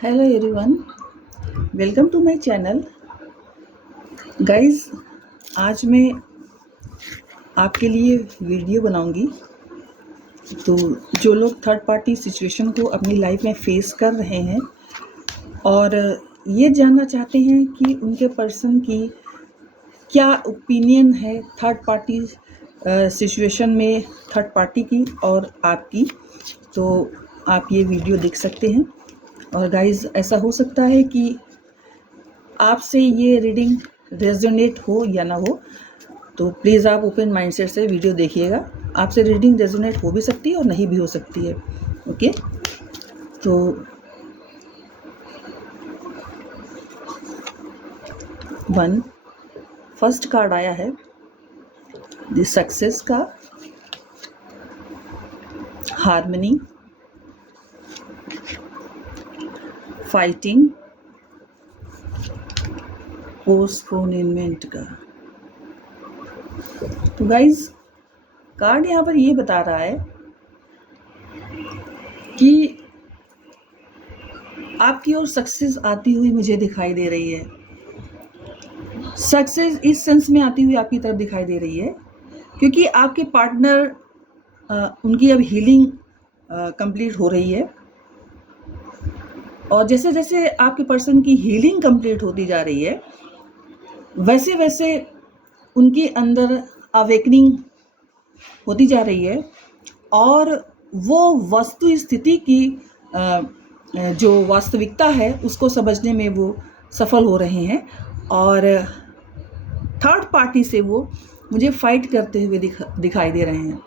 Hello everyone, welcome to my channel. Guys, आज मैं आपके लिए वीडियो बनाऊंगी। तो जो लोग थर्ड पार्टी सिचुएशन को अपनी लाइफ में फेस कर रहे हैं और ये जानना चाहते हैं कि उनके पर्सन की क्या ओपिनियन है थर्ड पार्टी सिचुएशन में, थर्ड पार्टी की और आपकी, तो आप ये वीडियो देख सकते हैं। और गाइस, ऐसा हो सकता है कि आपसे ये रीडिंग रेजोनेट हो या ना हो, तो प्लीज़ आप ओपन माइंडसेट से वीडियो देखिएगा। आपसे रीडिंग रेजोनेट हो भी सकती है और नहीं भी हो सकती है। ओके, तो फर्स्ट कार्ड आया है द सक्सेस का, हार्मनी, फाइटिंग, पोस्टपोनमेंट का। तो गाइज, कार्ड यहाँ पर ये बता रहा है कि आपकी ओर सक्सेस आती हुई मुझे दिखाई दे रही है। सक्सेस इस सेंस में आती हुई आपकी तरफ दिखाई दे रही है क्योंकि आपके पार्टनर उनकी अब हीलिंग कंप्लीट हो रही है, और जैसे जैसे आपके पर्सन की हीलिंग कंप्लीट होती जा रही है वैसे वैसे उनके अंदर अवेकनिंग होती जा रही है और वो वस्तु स्थिति की जो वास्तविकता है उसको समझने में वो सफल हो रहे हैं। और थर्ड पार्टी से वो मुझे फाइट करते हुए दिखाई दे रहे हैं।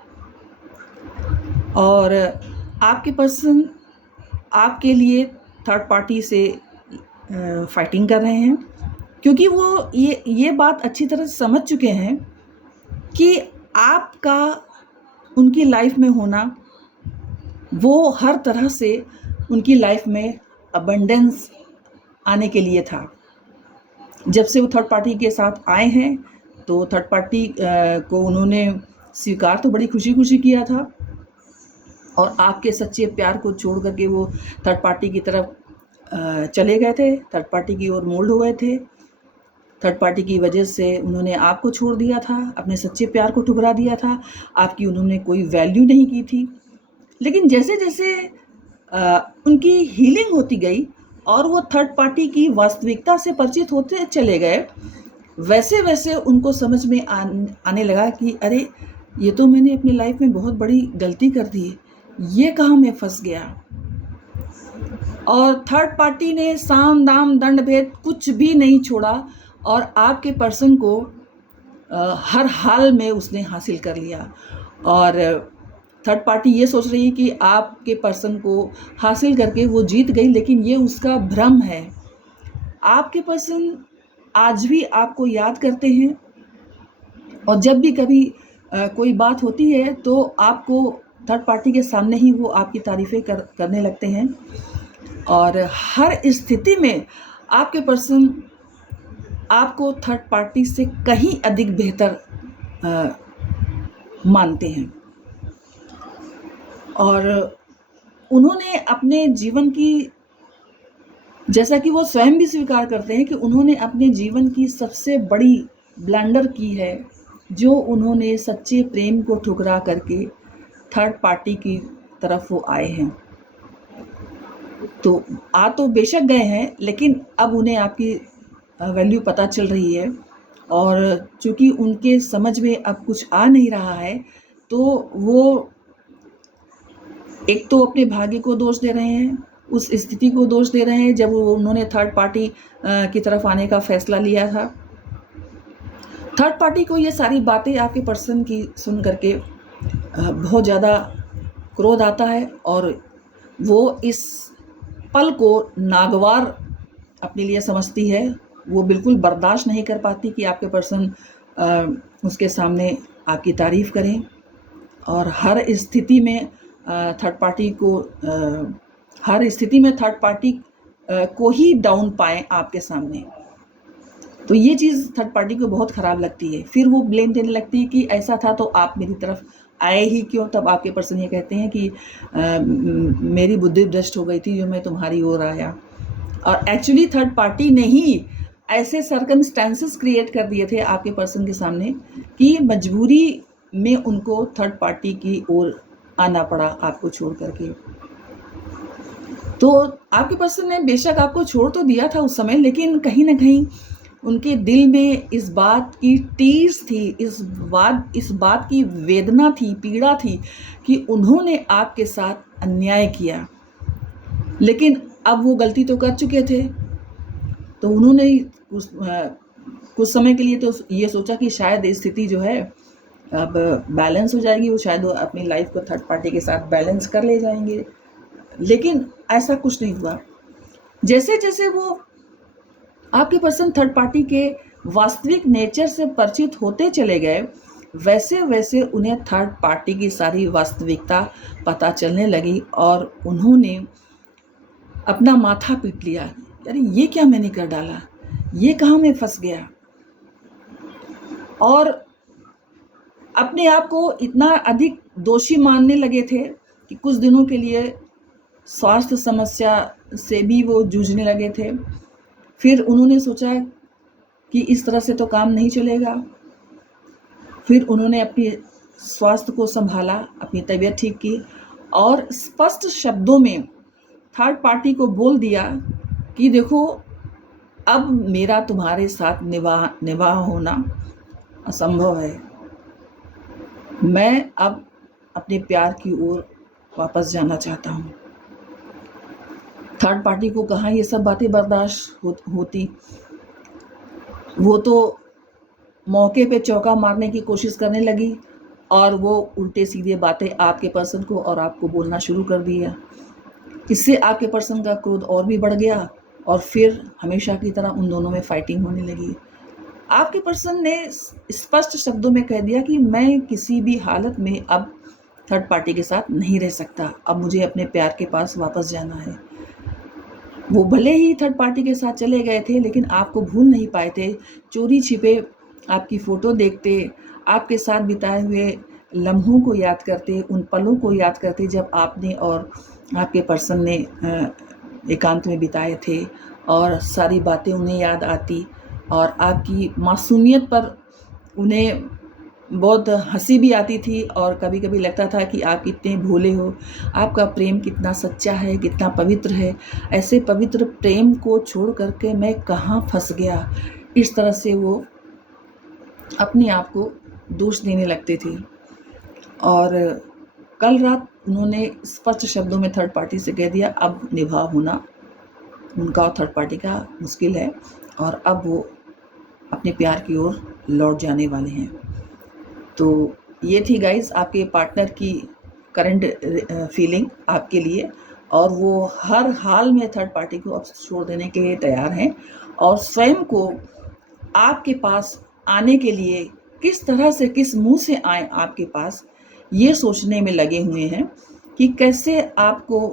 और आपके पर्सन आपके लिए थर्ड पार्टी से फाइटिंग कर रहे हैं क्योंकि वो ये बात अच्छी तरह से समझ चुके हैं कि आपका उनकी लाइफ में होना वो हर तरह से उनकी लाइफ में अबंडेंस आने के लिए था। जब से वो थर्ड पार्टी के साथ आए हैं तो थर्ड पार्टी को उन्होंने स्वीकार तो बड़ी खुशी खुशी किया था, और आपके सच्चे प्यार को छोड़ करके वो थर्ड पार्टी की तरफ चले गए थे, थर्ड पार्टी की ओर मोल्ड हो गए थे। थर्ड पार्टी की वजह से उन्होंने आपको छोड़ दिया था, अपने सच्चे प्यार को ठुकरा दिया था, आपकी उन्होंने कोई वैल्यू नहीं की थी। लेकिन जैसे जैसे उनकी हीलिंग होती गई और वो थर्ड पार्टी की वास्तविकता से परिचित होते चले गए, वैसे वैसे उनको समझ में आने लगा कि अरे, ये तो मैंने अपनी लाइफ में बहुत बड़ी गलती कर दी, ये कहाँ मैं फंस गया। और थर्ड पार्टी ने साम दाम दंड भेद कुछ भी नहीं छोड़ा और आपके पर्सन को हर हाल में उसने हासिल कर लिया। और थर्ड पार्टी ये सोच रही है कि आपके पर्सन को हासिल करके वो जीत गई, लेकिन ये उसका भ्रम है। आपके पर्सन आज भी आपको याद करते हैं और जब भी कभी कोई बात होती है तो आपको थर्ड पार्टी के सामने ही वो आपकी तारीफ़ें करने लगते हैं। और हर स्थिति में आपके पर्सन आपको थर्ड पार्टी से कहीं अधिक बेहतर मानते हैं। और उन्होंने अपने जीवन की, जैसा कि वो स्वयं भी स्वीकार करते हैं कि उन्होंने अपने जीवन की सबसे बड़ी ब्लंडर की है, जो उन्होंने सच्चे प्रेम को ठुकरा करके थर्ड पार्टी की तरफ वो आए हैं। तो आ तो बेशक गए हैं, लेकिन अब उन्हें आपकी वैल्यू पता चल रही है, और चूंकि उनके समझ में अब कुछ आ नहीं रहा है तो वो एक तो अपने भाग्य को दोष दे रहे हैं, उस स्थिति को दोष दे रहे हैं जब उन्होंने थर्ड पार्टी की तरफ आने का फैसला लिया था। थर्ड पार्टी को ये सारी बातें आपके पर्सन की सुन करके बहुत ज़्यादा क्रोध आता है और वो इस पल को नागवार अपने लिए समझती है। वो बिल्कुल बर्दाश्त नहीं कर पाती कि आपके पर्सन उसके सामने आपकी तारीफ़ करें, और हर स्थिति में थर्ड पार्टी को ही डाउन पाएं आपके सामने। तो ये चीज़ थर्ड पार्टी को बहुत ख़राब लगती है। फिर वो ब्लेम देने लगती है कि ऐसा था तो आप मेरी तरफ आए ही क्यों। तब आपके पर्सन ये कहते हैं कि मेरी बुद्धि भ्रष्ट हो गई थी जो मैं तुम्हारी ओर आया। और एक्चुअली थर्ड पार्टी ने ही ऐसे सर्कमस्टेंसेस क्रिएट कर दिए थे आपके पर्सन के सामने कि मजबूरी में उनको थर्ड पार्टी की ओर आना पड़ा आपको छोड़ करके। तो आपके पर्सन ने बेशक आपको छोड़ तो दिया था उस समय, लेकिन कहीं ना कहीं उनके दिल में इस बात की टीस थी, इस बात की वेदना थी, पीड़ा थी कि उन्होंने आपके साथ अन्याय किया। लेकिन अब वो गलती तो कर चुके थे, तो उन्होंने कुछ समय के लिए तो ये सोचा कि शायद स्थिति जो है अब बैलेंस हो जाएगी, वो शायद वो अपनी लाइफ को थर्ड पार्टी के साथ बैलेंस कर ले जाएंगे। लेकिन ऐसा कुछ नहीं हुआ। जैसे जैसे वो आपके पर्सन थर्ड पार्टी के वास्तविक नेचर से परिचित होते चले गए, वैसे वैसे उन्हें थर्ड पार्टी की सारी वास्तविकता पता चलने लगी और उन्होंने अपना माथा पीट लिया। अरे ये क्या मैंने कर डाला, ये कहाँ मैं फंस गया। और अपने आप को इतना अधिक दोषी मानने लगे थे कि कुछ दिनों के लिए स्वास्थ्य समस्या से भी वो जूझने लगे थे। फिर उन्होंने सोचा कि इस तरह से तो काम नहीं चलेगा। फिर उन्होंने अपने स्वास्थ्य को संभाला, अपनी तबीयत ठीक की और स्पष्ट शब्दों में थर्ड पार्टी को बोल दिया कि देखो, अब मेरा तुम्हारे साथ निभाह होना असंभव है। मैं अब अपने प्यार की ओर वापस जाना चाहता हूँ। थर्ड पार्टी को कहाँ ये सब बातें बर्दाश्त होती। वो तो मौके पे चौका मारने की कोशिश करने लगी और वो उल्टे सीधे बातें आपके पर्सन को और आपको बोलना शुरू कर दिया। इससे आपके पर्सन का क्रोध और भी बढ़ गया और फिर हमेशा की तरह उन दोनों में फाइटिंग होने लगी। आपके पर्सन ने स्पष्ट शब्दों में कह दिया कि मैं किसी भी हालत में अब थर्ड पार्टी के साथ नहीं रह सकता, अब मुझे अपने प्यार के पास वापस जाना है। वो भले ही थर्ड पार्टी के साथ चले गए थे, लेकिन आपको भूल नहीं पाए थे। चोरी छिपे आपकी फ़ोटो देखते, आपके साथ बिताए हुए लम्हों को याद करते, उन पलों को याद करते जब आपने और आपके पर्सन ने एकांत में बिताए थे, और सारी बातें उन्हें याद आती और आपकी मासूमियत पर उन्हें बहुत हंसी भी आती थी और कभी कभी लगता था कि आप कितने भोले हो, आपका प्रेम कितना सच्चा है, कितना पवित्र है। ऐसे पवित्र प्रेम को छोड़ करके मैं कहाँ फंस गया। इस तरह से वो अपने आप को दोष देने लगते थे। और कल रात उन्होंने स्पष्ट शब्दों में थर्ड पार्टी से कह दिया, अब निभाव होना उनका और थर्ड पार्टी का मुश्किल है और अब वो अपने प्यार की ओर लौट जाने वाले हैं। तो ये थी गाइस आपके पार्टनर की करंट फीलिंग आपके लिए, और वो हर हाल में थर्ड पार्टी को अब छोड़ देने के लिए तैयार हैं और स्वयं को आपके पास आने के लिए किस तरह से, किस मुंह से आए आपके पास, ये सोचने में लगे हुए हैं कि कैसे आपको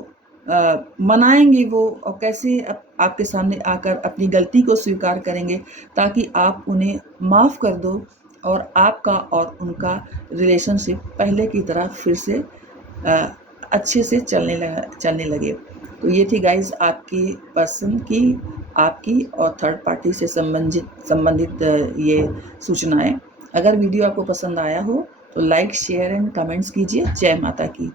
मनाएंगे वो और कैसे आपके सामने आकर अपनी गलती को स्वीकार करेंगे ताकि आप उन्हें माफ़ कर दो और आपका और उनका रिलेशनशिप पहले की तरह फिर से अच्छे से चलने लगे। तो ये थी गाइज आपकी पर्सन की, आपकी और थर्ड पार्टी से संबंधित ये सूचनाएं। अगर वीडियो आपको पसंद आया हो तो लाइक, शेयर एंड कमेंट्स कीजिए। जय माता की।